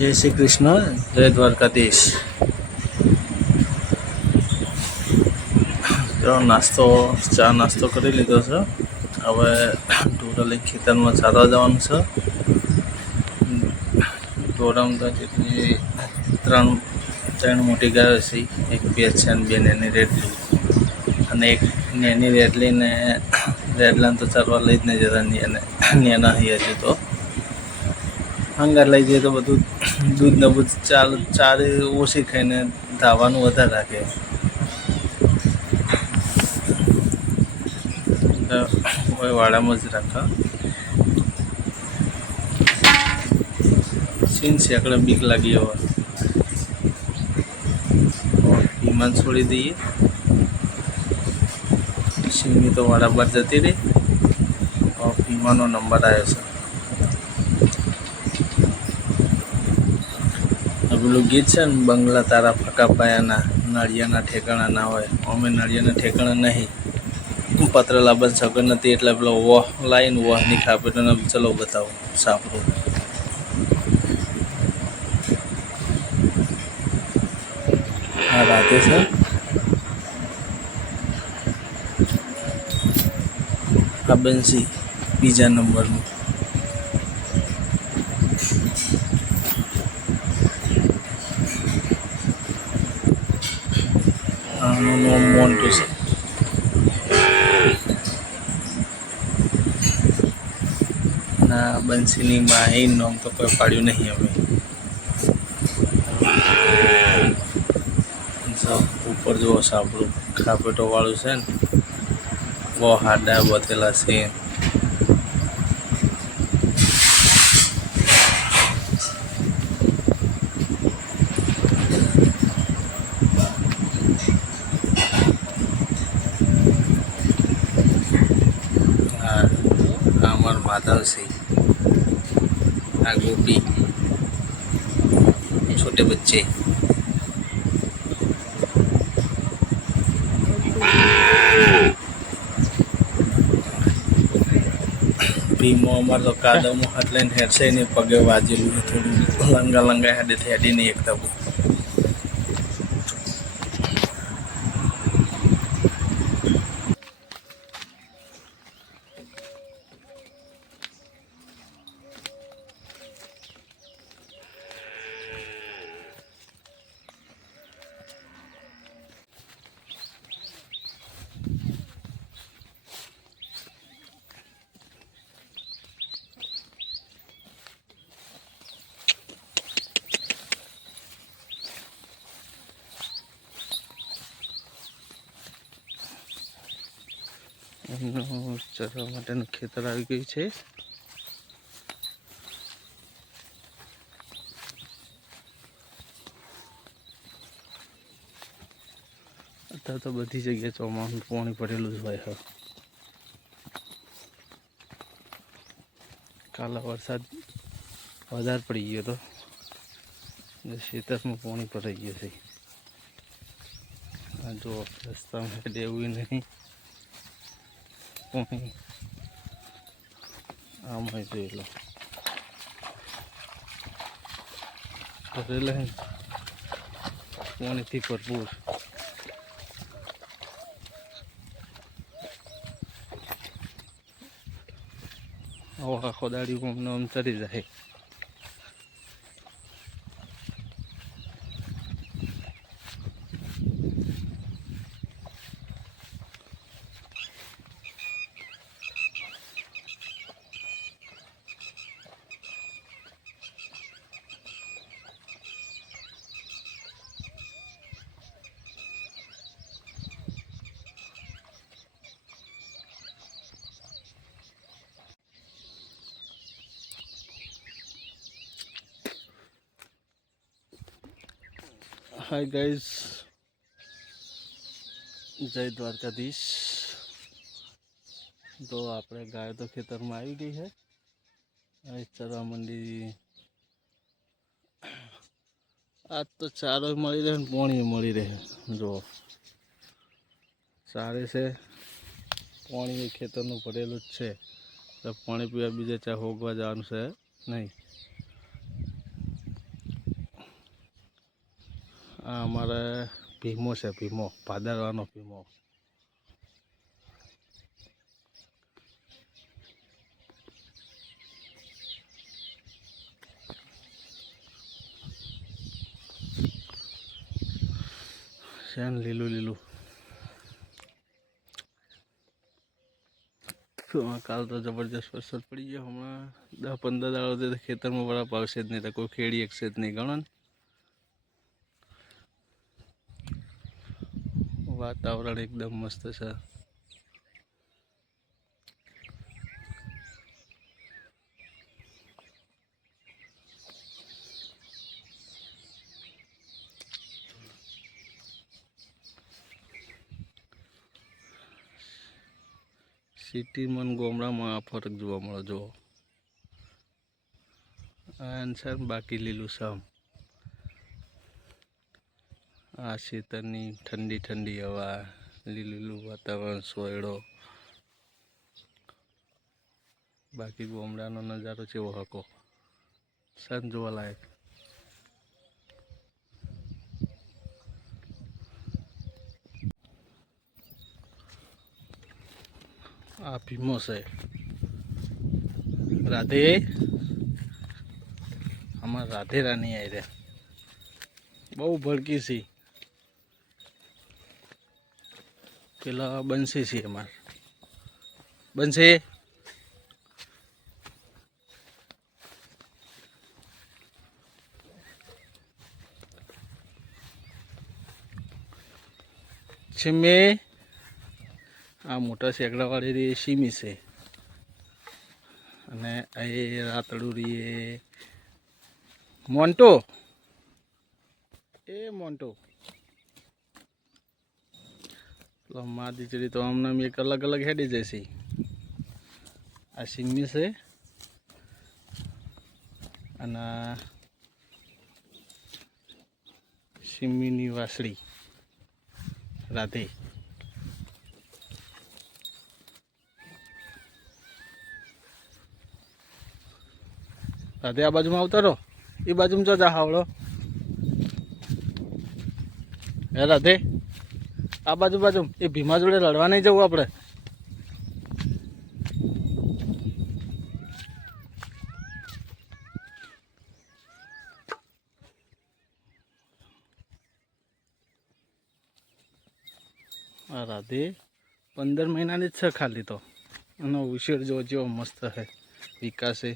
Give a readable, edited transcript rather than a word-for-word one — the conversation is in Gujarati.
જય શ્રી કૃષ્ણ, જય દ્વારકાધીશ. ચા નાસ્તો કરી લીધો છે. હવે ટોટલી ખેતરમાં ચાલવા જવાનું છે. ઢોરામાં તો જેટલી ત્રણ મોટી ગાયો છે, એક ભેંસ છે અને બે નાની રેડલી. અને એક નાની રેડલીને રેડલાને તો ચાલવા લઈ જ નહીં જતા, નેના હજુ તો હંગાર લઈ જઈએ તો બધું દૂધ ને બધું ચારે ઓછી ખાઈને ધાવાનું વધારે રાખે. વાડામાં જ રાખા સીન સેકડે બીક લાગી હવે વિમાન છોડી દઈએ. સિંગની તો વાડા બાર જતી રહી. વિમાનનો નંબર આવ્યો છે. પેલું ગીત છે ને, બંગલા તારા ફકા પાયાના, નળિયાના ઠેકાણા ના હોય. અમે નળિયાના ઠેકાણા નહીં. પત્ર લાવવાની સગર નથી એટલે પેલો વોહ લાઈને વોહ ની ખાપે તો ચલો બતાવો સાપડું. આ રાતે છે આ બંસી બીજા નંબરનું. આનું નામ મોન્ટુ છે. ના બંસીની માહી નામ તો કોઈ પાડ્યું નહીં અમે. ઉપર જુઓ સાપડું ખાપેટો વાળું છે ને, બહુ હાડા બતેલા છે. અમાર માધવ છે, આ ગોપી, छोटे बच्चे. ભીમો અમારે તો કાદવમાં હાથ લઈને હેડશે ને પગે વાજેલું છે, થોડું લંગા હેડેથી હેડી નહીં એકતા બહુ. ચરવા માટેનું ખેતર આવી ગયું છે. અત્યારે તો બધી જગ્યાએ ચોમાસું પાણી પડેલું જ હોય. હવે કાલે વરસાદ વધારે પડી ગયો તો ખેતરમાં પાણી ભરાઈ ગયું છે. આ જો રસ્તામાં દેવું નહીં પાણી. આમાં જોઈ લો ભરેલા પાણીથી ભરપૂર. આખો દાડી અમને આમ ચડી જાય. हाय गाइस, जय द्वारकाधीश. तो આપણે ગાય તો ખેતરમાં આવી ગઈ છે. આ ચરવા મંડી. આજ તો ચારો મળી રહે ને પાણી મળી રહે. જો ચારે છે, પાણી ખેતરનું ભરેલું જ છે. તો પાણી પીવા બીજે ચા હોગવા જવાનું છે નહીં. આ અમારે ભીમો છે, ભીમો ભાદરવાનો ભીમો. શેન લીલું લીલું. કાલ તો જબરજસ્ત વરસાદ પડી ગયો. હમણાં 10-15 દાડો ખેતરમાં વળા પાવશે જ નહીં, તો કોઈ ખેડી એકશે જ નહીં. ગણો ને વાતાવરણ એકદમ મસ્ત છે. સિટીમાં અને ગામડામાં આ ફરક જોવા મળે. જુઓ આન્સર બાકી લીલું છે. આ શીતળની ઠંડી ઠંડી હવા, લીલું લીલું વાતાવરણ, સોયડો. બાકી ગામડાનો નજારો કેવો હકો સાંજ જોવા લાયક. આ ભીમો છે. રાધે અમાર રાધે રાની આવી રહ્યા. બહુ ભડકી છે. પેલા બનશે છે અમાર બનશે. સિમ્મી આ મોટા શેકડાવાળી સિમી છે. અને એ રાતડું રીએ મોન્ટો. એ મોન્ટો મા દીકરી તો આમનામ એક અલગ અલગ હેડી જશે. આ સિમ્મી છે અને સિમ્મીની વાસળી રાધે. રાધે આ બાજુમાં આવતા રહો. એ બાજુમાં જો જા હાવડો. હે રાધે આ બાજુ એ ભીમા જોડે લડવા નહીં જવું આપણે. આ રાધે 15 મહિનાની જ છે ખાલી. તો એનો ઉછેર જો જેવો મસ્ત છે. વિકાસ છે.